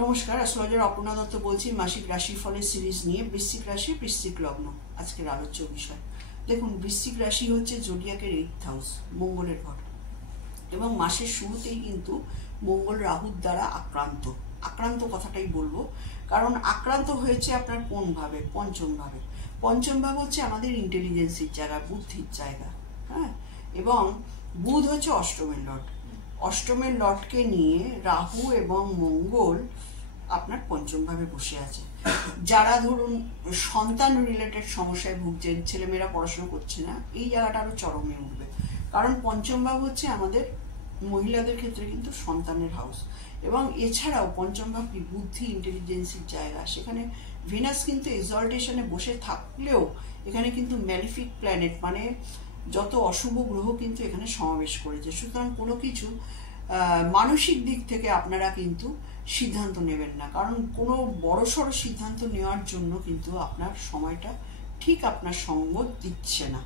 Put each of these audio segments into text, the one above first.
নমস্কার, অ্যাস্ট্রোলজার অপর্ণা দত্ত বলছি মাসিক রাশিফলের সিরিজ নিয়ে। বৃশ্চিক রাশি, বৃশ্চিক লগ্ন আজকের আলোচ্য বিষয়। দেখুন, বৃশ্চিক রাশি হচ্ছে জোডিয়াকের 8th হাউস, মঙ্গলের ঘর, এবং মাসের শুরুতেই কিন্তু মঙ্গল রাহুর দ্বারা আক্রান্ত কথাটাই বলবো, কারণ আক্রান্ত হয়েছে আপনার কোন ভাবে? পঞ্চম ভাবে। পঞ্চম ভাব হচ্ছে আমাদের ইন্টেলিজেন্সির জায়গা, বুদ্ধির জায়গা, হ্যাঁ। এবং বুধ হচ্ছে অষ্টমের লর্ড। অষ্টমের লর্ডকে নিয়ে রাহু এবং মঙ্গল আপনার পঞ্চম ভাবে বসে আছে। যারা ধরুন সন্তান রিলেটেড সমস্যায় ভুগছেন, ছেলেমেয়েরা পড়াশোনা করছে না, এই জায়গাটা আরো চরমে উঠবে, কারণ পঞ্চম ভাব হচ্ছে আমাদের মহিলাদের ক্ষেত্রে কিন্তু সন্তানের হাউস। এবং এছাড়াও পঞ্চম ভাব বুদ্ধি, ইন্টেলিজেন্সির জায়গা। সেখানে ভেনাস কিন্তু এক্সল্টেশনে বসে থাকলেও এখানে কিন্তু ম্যালিফিক প্ল্যানেট, মানে যত অশুভ গ্রহ কিন্তু এখানে সমাবেশ করেছে। সুতরাং কোনো কিছু মানসিক দিক থেকে আপনারা কিন্তু সিদ্ধান্ত নেবেন না, কারণ কোনো বড়সড় সিদ্ধান্ত নেওয়ার জন্য কিন্তু আপনার সময়টা ঠিক আপনার সঙ্গ দিচ্ছে না।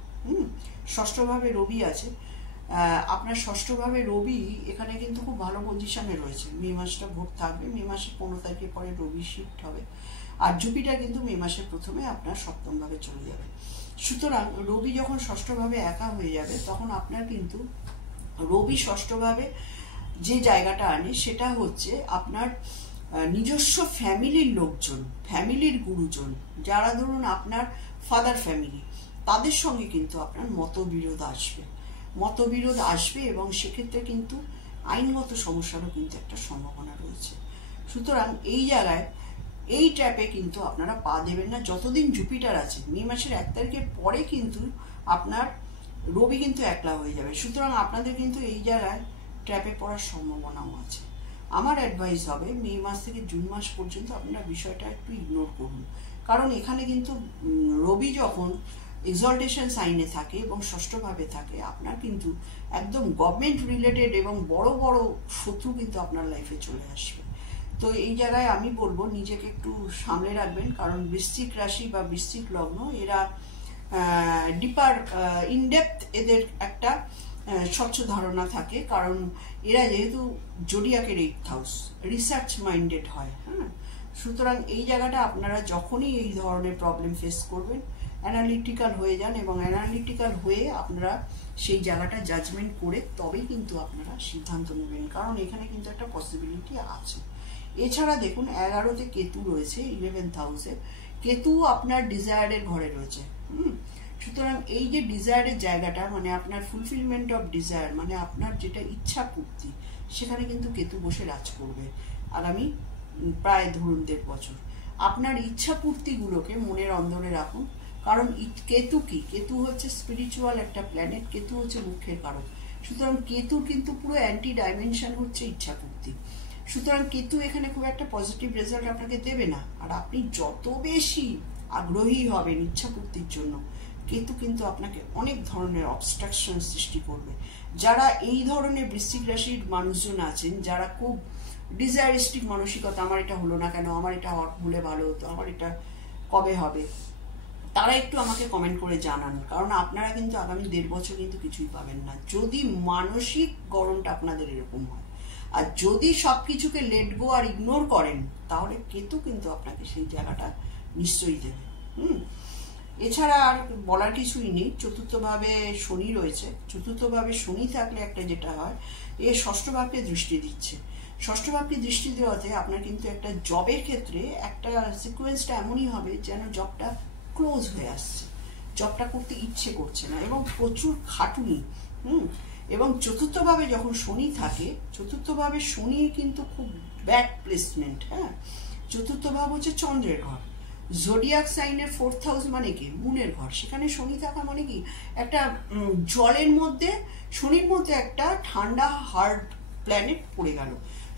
ষষ্ঠভাবে রবি আছে, আপনার ষষ্ঠভাবে রবি এখানে কিন্তু খুব ভালো পজিশনে রয়েছে। মে মাসটা ভোট থাকবে, মে মাসের 15 তারিখের পরে রবি শিফট হবে, আর জুপিটার কিন্তু মে মাসের প্রথমে আপনার সপ্তম ভাবে চলে যাবে। সুতরাং রবি যখন ষষ্ঠভাবে একা হয়ে যাবে, তখন আপনার কিন্তু রবি ষষ্ঠভাবে যে জায়গাটা আনে সেটা হচ্ছে আপনার নিজস্ব ফ্যামিলির লোকজন, ফ্যামিলির গুরুজন, যারা ধরুন আপনার ফাদার ফ্যামিলি, তাদের সঙ্গে কিন্তু আপনার মতবিরোধ আসবে এবং সেক্ষেত্রে কিন্তু আইনগত সমস্যারও কিন্তু একটা সম্ভাবনা রয়েছে। সুতরাং এই জায়গায় এই ট্র্যাপে কিন্তু আপনারা পা দেবেন না যতদিন জুপিটার আছে। মে মাসের 1 তারিখের পরে কিন্তু আপনার রবি কিন্তু একলা হয়ে যাবে। সুতরাং আপনাদের কিন্তু এই জায়গায় ট্র্যাপে পড়ার সম্ভাবনাও আছে। আমার অ্যাডভাইস হবে মে মাস থেকে জুন মাস পর্যন্ত আপনারা বিষয়টা একটু ইগনোর করুন, কারণ এখানে কিন্তু রবি যখন এক্সল্টেশন সাইনে থাকে এবং ষষ্ঠভাবে থাকে, আপনার কিন্তু একদম গভর্নমেন্ট রিলেটেড এবং বড় বড় শত্রু কিন্তু আপনার লাইফে চলে আসবে। তো এই জায়গায় আমি বলবো নিজেকে একটু সামলে রাখবেন, কারণ বৃশ্চিক রাশি বা বৃশ্চিক লগ্ন এরা ডিপার ইনডেপথ এদের একটা স্বচ্ছ ধারণা থাকে, কারণ এরা যেহেতু জোডিয়াকের 8th হাউস, রিসার্চ মাইন্ডেড হয়, হ্যাঁ। সুতরাং এই জায়গাটা আপনারা যখনই এই ধরনের প্রবলেম ফেস করবেন, অ্যানালিটিক্যাল হয়ে যান, এবং অ্যানালিটিক্যাল হয়ে আপনারা সেই জায়গাটা জাজমেন্ট করে তবেই কিন্তু আপনারা সিদ্ধান্ত নেবেন, কারণ এখানে কিন্তু একটা পসিবিলিটি আছে। এছাড়া দেখুন 11তে কেতু রয়েছে 11th হাউসে। কেতু আপনার ডিজায়ারের ঘরে রয়েছে। সুতরাং এই যে ডিজায়ারের জায়গাটা, মানে আপনার ফুলফিলমেন্ট অফ ডিজায়ার, মানে আপনার যেটা ইচ্ছা পূর্তি, সেখানে কিন্তু কেতু বসে রাজ করবে আগামী প্রায় ধরুন 1.5 বছর। আপনার ইচ্ছা পূর্তিগুলোকে মনের অন্দরে রাখুন, কারণ কেতু কি? কেতু হচ্ছে স্পিরিচুয়াল একটা প্ল্যানেট, কেতু হচ্ছে মুখ্যের কারক। সুতরাং কেতুর কিন্তু পুরো অ্যান্টি ডাইমেনশন হচ্ছে ইচ্ছা পূর্তি। সুতরাং কেতু এখানে খুব একটা পজিটিভ রেজাল্ট আপনাকে দেবে না, আর আপনি যত বেশি আগ্রহী হবেন ইচ্ছা পূর্তির জন্য, কেতু কিন্তু আপনাকে অনেক ধরনের অবস্ট্রাকশন সৃষ্টি করবে। যারা এই ধরনের বৃশ্চিক রাশির মানুষজন আছেন, যারা খুব ডিজায়ারিস্টিক মানসিকতা, আমার এটা হলো না কেন, আমার এটা হলে ভালো হতো, আমার এটা কবে হবে, তারা একটু আমাকে কমেন্ট করে জানান, কারণ আপনারা কিন্তু আগামী 1.5 বছর কিন্তু কিছুই পাবেন না যদি মানসিক গরমটা আপনাদের এরকম হয়। আর যদি সবকিছুকে লেট গো আর ইগনোর করেন, তাহলে কেতু কিন্তু আপনাকে সেই জায়গাটা নিশ্চয়ই দেবে। এছাড়া আর বলার কিছুই নেই। চতুর্থভাবে শনি রয়েছে। চতুর্থভাবে শনি থাকলে একটা যেটা হয়, এ ষষ্ঠভাবকে দৃষ্টি দিচ্ছে। ষষ্ঠভাবকে দৃষ্টি দেওয়াতে আপনার কিন্তু একটা জবের ক্ষেত্রে একটা সিকোয়েন্সটা এমনই হবে যেন জবটা ক্লোজ হয়ে আসছে, জবটা করতে ইচ্ছে করছে না, এবং প্রচুর খাটুনি। এবং চতুর্থভাবে যখন শনি থাকে, চতুর্থভাবে শনি কিন্তু খুব ব্যাড প্লেসমেন্ট, হ্যাঁ। চতুর্থ ভাব হচ্ছে চন্দ্রের ঘর, জোডিয়াক সাইনের 4th হাউস, মানে কি মুনের ঘর। সেখানে শনি থাকা মানে কি একটা জলের মধ্যে, শনির মধ্যে একটা ঠান্ডা হার্ড প্ল্যানেট পড়ে গেল।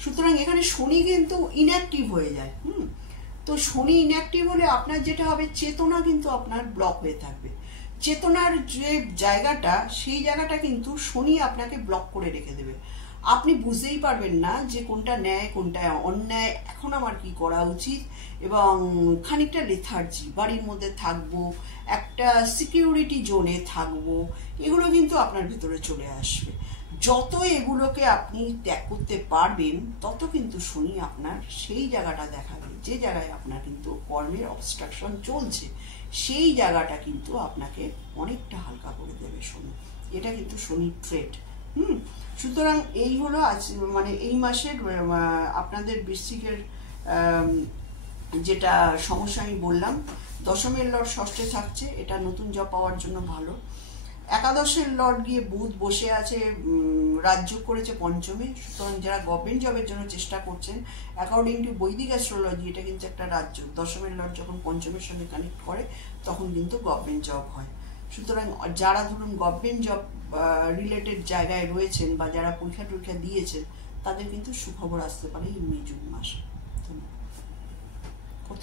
সুতরাং এখানে শনি কিন্তু ইনঅ্যাক্টিভ হয়ে যায়। তো শনি ইনঅ্যাক্টিভ হলে আপনার যেটা হবে, চেতনা কিন্তু আপনার ব্লক হয়ে থাকবে। চেতনার যে জায়গাটা, সেই জায়গাটা কিন্তু শনি আপনাকে ব্লক করে রেখে দেবে। আপনি বুঝতেই পারবেন না যে কোনটা ন্যায় কোনটা অন্যায়, এখন আমার কি করা উচিত, এবং খানিকটা লেথার্জি, বাড়ির মধ্যে থাকবো, একটা সিকিউরিটি জোনে থাকবো, এগুলো কিন্তু আপনার ভিতরে চলে আসবে। যত এগুলোকে আপনি ত্যাগ করতে পারবেন তত কিন্তু শনি আপনার সেই জায়গাটা দেখাবে যে জায়গায় আপনার কিন্তু কর্মের অবস্ট্রাকশন চলছে, সেই জায়গাটা কিন্তু আপনাকে অনেকটা হালকা করে দেবে শনি। এটা কিন্তু শনির ট্রেড। সুতরাং এই হলো আজ মানে এই মাসের আপনাদের বৃশ্চিকের যেটা সমস্যা আমি বললাম। দশমের লর্ড ষষ্ঠে থাকছে, এটা নতুন জব পাওয়ার জন্য ভালো। একাদশের লর্ড গিয়ে বুধ বসে আছে, রাজযোগ করেছে পঞ্চমে। সুতরাং যারা গভর্নমেন্ট জবের জন্য চেষ্টা করছেন, অ্যাকর্ডিং টু বৈদিক অ্যাস্ট্রোলজি এটা কিন্তু একটা রাজযোগ। দশমের লর্ড যখন পঞ্চমের সঙ্গে কানেক্ট করে তখন কিন্তু গভর্নমেন্ট জব হয়। সুতরাং যারা ধরুন গভর্নমেন্ট জব রিলেটেড জায়গায় রয়েছেন বা যারা পরীক্ষা টরীক্ষা দিয়েছেন, তাদের কিন্তু সুখবর আসতে পারে এই মে জুন মাসে। কত